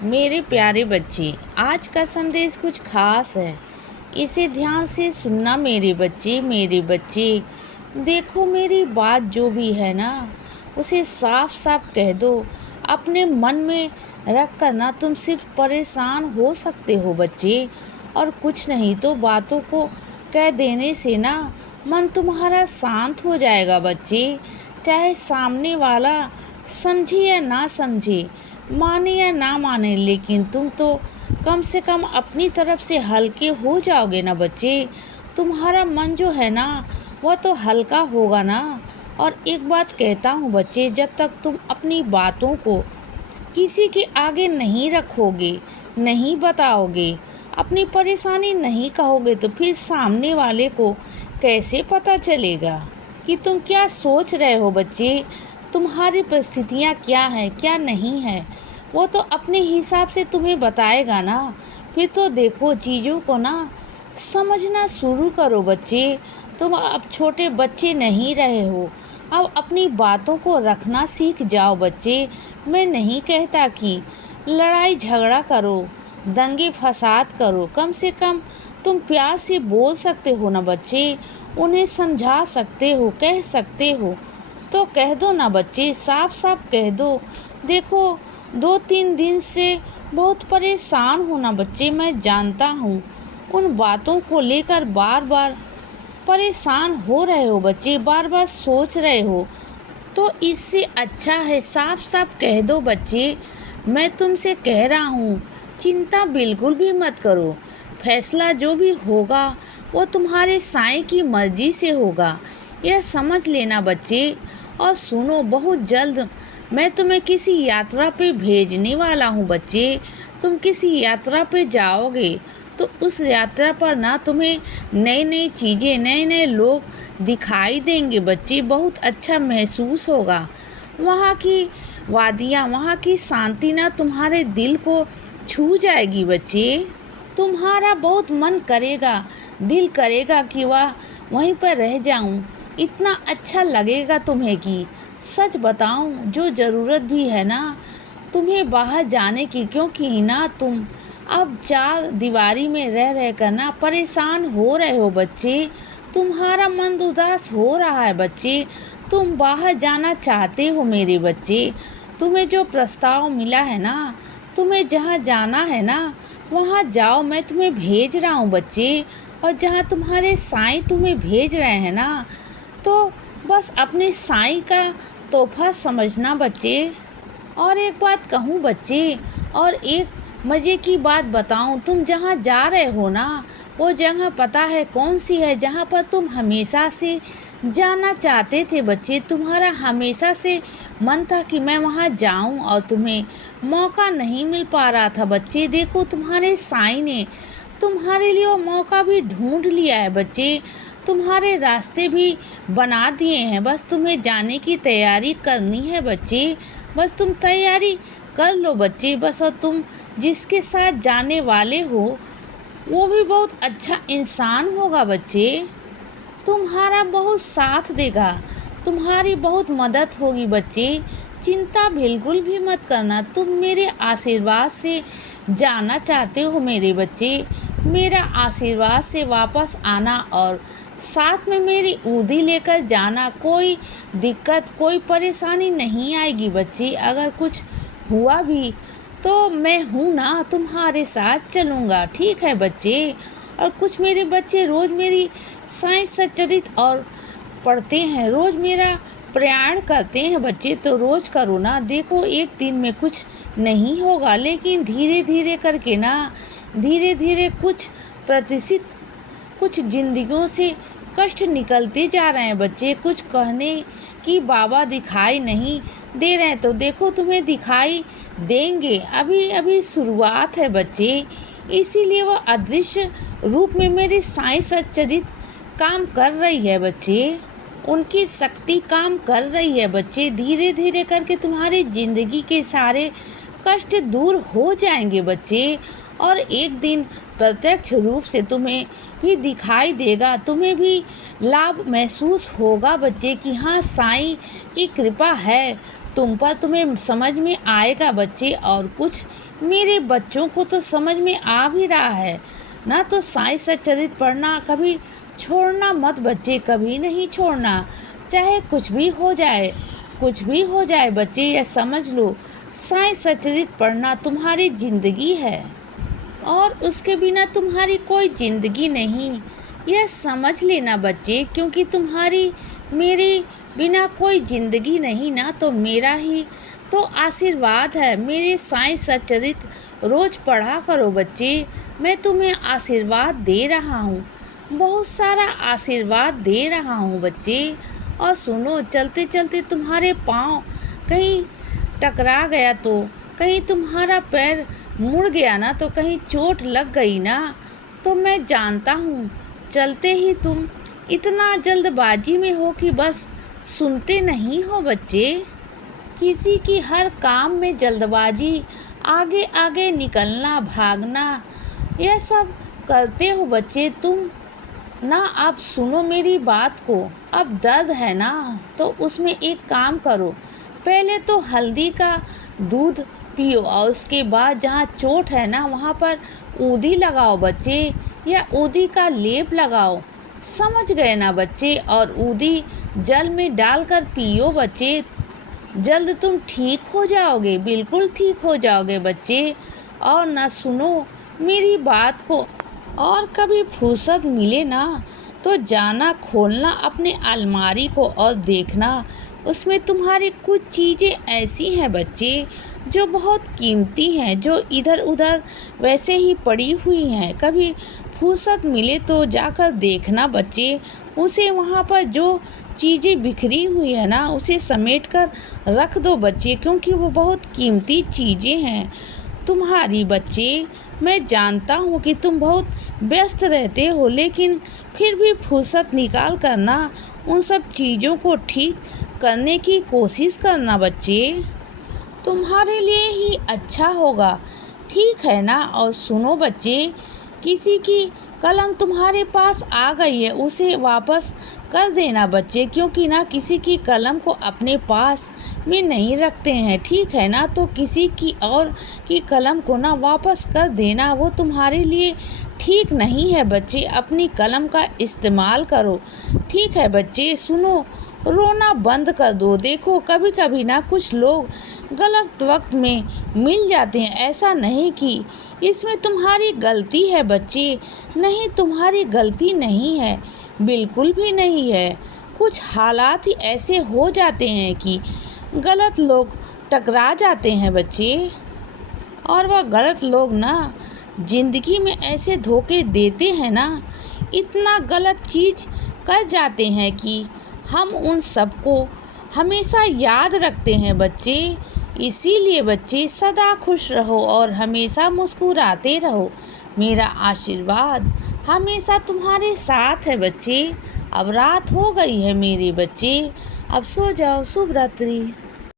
मेरे प्यारे बच्चे, आज का संदेश कुछ खास है। इसे ध्यान से सुनना मेरे बच्चे। मेरे बच्चे, देखो मेरी बात जो भी है ना, उसे साफ साफ कह दो। अपने मन में रख कर ना तुम सिर्फ परेशान हो सकते हो बच्चे, और कुछ नहीं तो बातों को कह देने से ना मन तुम्हारा शांत हो जाएगा बच्चे। चाहे सामने वाला समझे या ना समझे, माने या ना माने, लेकिन तुम तो कम से कम अपनी तरफ से हल्के हो जाओगे ना बच्चे। तुम्हारा मन जो है ना, वह तो हल्का होगा ना। और एक बात कहता हूँ बच्चे, जब तक तुम अपनी बातों को किसी के आगे नहीं रखोगे, नहीं बताओगे, अपनी परेशानी नहीं कहोगे, तो फिर सामने वाले को कैसे पता चलेगा कि तुम क्या सोच रहे हो बच्चे। तुम्हारी परिस्थितियाँ क्या है क्या नहीं है, वो तो अपने हिसाब से तुम्हें बताएगा ना। फिर तो देखो, चीज़ों को ना समझना शुरू करो बच्चे। तुम अब छोटे बच्चे नहीं रहे हो, अब अपनी बातों को रखना सीख जाओ बच्चे। मैं नहीं कहता कि लड़ाई झगड़ा करो, दंगे फसाद करो, कम से कम तुम प्यार से बोल सकते हो ना बच्चे, उन्हें समझा सकते हो, कह सकते हो तो कह दो ना बच्चे, साफ साफ कह दो। देखो, 2-3 दिन से बहुत परेशान हो ना बच्चे, मैं जानता हूँ। उन बातों को लेकर बार बार परेशान हो रहे हो बच्चे, बार बार सोच रहे हो, तो इससे अच्छा है साफ साफ कह दो बच्चे। मैं तुमसे कह रहा हूँ, चिंता बिल्कुल भी मत करो। फैसला जो भी होगा वो तुम्हारे साईं की मर्जी से होगा, यह समझ लेना बच्चे। और सुनो, बहुत जल्द मैं तुम्हें किसी यात्रा पे भेजने वाला हूँ बच्चे। तुम किसी यात्रा पे जाओगे तो उस यात्रा पर ना तुम्हें नई नई चीज़ें, नए नए लोग दिखाई देंगे बच्चे। बहुत अच्छा महसूस होगा। वहाँ की वादियाँ, वहाँ की शांति ना तुम्हारे दिल को छू जाएगी बच्चे। तुम्हारा बहुत मन करेगा, दिल करेगा कि वह वहीं पर रह जाऊं। इतना अच्छा लगेगा तुम्हें कि सच बताऊं, जो ज़रूरत भी है ना तुम्हें बाहर जाने की, क्योंकि ना तुम अब 4 दीवारी में रह रह कर ना परेशान हो रहे हो बच्चे। तुम्हारा मन उदास हो रहा है बच्चे, तुम बाहर जाना चाहते हो मेरे बच्चे। तुम्हें जो प्रस्ताव मिला है ना, तुम्हें जहाँ जाना है ना वहाँ जाओ, मैं तुम्हें भेज रहा हूँ बच्चे। और जहाँ तुम्हारे साईं तुम्हें भेज रहे हैं ना, तो बस अपने साईं का तोहफा समझना बच्चे। और एक बात कहूँ बच्चे, और एक मज़े की बात बताऊँ, तुम जहाँ जा रहे हो ना, वो जगह पता है कौन सी है, जहाँ पर तुम हमेशा से जाना चाहते थे बच्चे। तुम्हारा हमेशा से मन था कि मैं वहाँ जाऊँ, और तुम्हें मौका नहीं मिल पा रहा था बच्चे। देखो, तुम्हारे साईं ने तुम्हारे लिए वो मौका भी ढूंढ लिया है बच्चे, तुम्हारे रास्ते भी बना दिए हैं। बस तुम्हें जाने की तैयारी करनी है बच्चे, बस तुम तैयारी कर लो बच्चे बस। और तुम जिसके साथ जाने वाले हो वो भी बहुत अच्छा इंसान होगा बच्चे, तुम्हारा बहुत साथ देगा, तुम्हारी बहुत मदद होगी बच्चे। चिंता बिल्कुल भी मत करना। तुम मेरे आशीर्वाद से जाना चाहते हो मेरे बच्चे, मेरा आशीर्वाद से वापस आना और साथ में मेरी ऊँधी लेकर जाना। कोई दिक्कत, कोई परेशानी नहीं आएगी बच्चे। अगर कुछ हुआ भी तो मैं हूँ ना, तुम्हारे साथ चलूँगा, ठीक है बच्चे। और कुछ मेरे बच्चे रोज़ मेरी साईं सच्चरित और पढ़ते हैं, रोज़ मेरा प्रयाण करते हैं बच्चे, तो रोज़ करो ना। देखो, एक दिन में कुछ नहीं होगा, लेकिन धीरे धीरे करके ना, धीरे धीरे कुछ प्रतिशत, कुछ जिंदगियों से कष्ट निकलते जा रहे हैं बच्चे। कुछ कहने की बाबा दिखाई नहीं दे रहे हैं, तो देखो तुम्हें दिखाई देंगे। अभी अभी शुरुआत है बच्चे, इसीलिए वह अदृश्य रूप में मेरी साईं सच्चरित काम कर रही है बच्चे, उनकी शक्ति काम कर रही है बच्चे। धीरे धीरे करके तुम्हारी ज़िंदगी के सारे कष्ट दूर हो जाएंगे बच्चे, और एक दिन प्रत्यक्ष रूप से तुम्हें भी दिखाई देगा, तुम्हें भी लाभ महसूस होगा बच्चे कि हाँ, साईं की कृपा है तुम पर, तुम्हें समझ में आएगा बच्चे। और कुछ मेरे बच्चों को तो समझ में आ भी रहा है ना। तो साई सच्चरित पढ़ना कभी छोड़ना मत बच्चे, कभी नहीं छोड़ना। चाहे कुछ भी हो जाए, कुछ भी हो जाए बच्चे, यह समझ लो साई सच्चरित पढ़ना तुम्हारी ज़िंदगी है और उसके बिना तुम्हारी कोई ज़िंदगी नहीं। यह समझ लेना बच्चे, क्योंकि तुम्हारी मेरी बिना कोई ज़िंदगी नहीं ना, तो मेरा ही तो आशीर्वाद है। मेरे साईं सच्चरित रोज़ पढ़ा करो बच्चे, मैं तुम्हें आशीर्वाद दे रहा हूँ, बहुत सारा आशीर्वाद दे रहा हूँ बच्चे। और सुनो, चलते चलते तुम्हारे पाँव कहीं टकरा गया तो, कहीं तुम्हारा पैर मुड़ गया ना, तो कहीं चोट लग गई ना, तो मैं जानता हूँ चलते ही तुम इतना जल्दबाजी में हो कि बस सुनते नहीं हो बच्चे। किसी की हर काम में जल्दबाजी, आगे आगे निकलना, भागना, यह सब करते हो बच्चे तुम ना। अब सुनो मेरी बात को, अब दर्द है ना, तो उसमें एक काम करो, पहले तो हल्दी का दूध पियो और उसके बाद जहाँ चोट है ना वहाँ पर ऊदी लगाओ बच्चे, या ऊदी का लेप लगाओ, समझ गए ना बच्चे। और ऊदी जल में डालकर पियो बच्चे, जल्द तुम ठीक हो जाओगे, बिल्कुल ठीक हो जाओगे बच्चे। और ना सुनो मेरी बात को, और कभी फुर्सत मिले ना तो जाना खोलना अपने अलमारी को और देखना, उसमें तुम्हारी कुछ चीज़ें ऐसी हैं बच्चे जो बहुत कीमती हैं, जो इधर उधर वैसे ही पड़ी हुई हैं। कभी फुर्सत मिले तो जाकर देखना बच्चे, उसे वहाँ पर जो चीज़ें बिखरी हुई है ना उसे समेट कर रख दो बच्चे, क्योंकि वो बहुत कीमती चीज़ें हैं तुम्हारी बच्चे। मैं जानता हूँ कि तुम बहुत व्यस्त रहते हो, लेकिन फिर भी फुर्सत निकाल कर ना उन सब चीज़ों को ठीक करने की कोशिश करना बच्चे, तुम्हारे लिए ही अच्छा होगा, ठीक है ना। और सुनो बच्चे, किसी की कलम तुम्हारे पास आ गई है उसे वापस कर देना बच्चे, क्योंकि ना किसी की कलम को अपने पास में नहीं रखते हैं, ठीक है ना। तो किसी की और की कलम को ना वापस कर देना, वो तुम्हारे लिए ठीक नहीं है बच्चे। अपनी कलम का इस्तेमाल करो, ठीक है बच्चे। सुनो, रोना बंद कर दो। देखो कभी कभी ना कुछ लोग गलत वक्त में मिल जाते हैं, ऐसा नहीं कि इसमें तुम्हारी गलती है बच्चे, नहीं तुम्हारी गलती नहीं है, बिल्कुल भी नहीं है। कुछ हालात ही ऐसे हो जाते हैं कि गलत लोग टकरा जाते हैं बच्चे, और वह गलत लोग ना ज़िंदगी में ऐसे धोखे देते हैं ना, इतना गलत चीज़ कर जाते हैं कि हम उन सबको हमेशा याद रखते हैं बच्चे। इसीलिए बच्चे सदा खुश रहो और हमेशा मुस्कुराते रहो। मेरा आशीर्वाद हमेशा तुम्हारे साथ है बच्चे। अब रात हो गई है मेरे बच्चे, अब सो जाओ, शुभ रात्रि।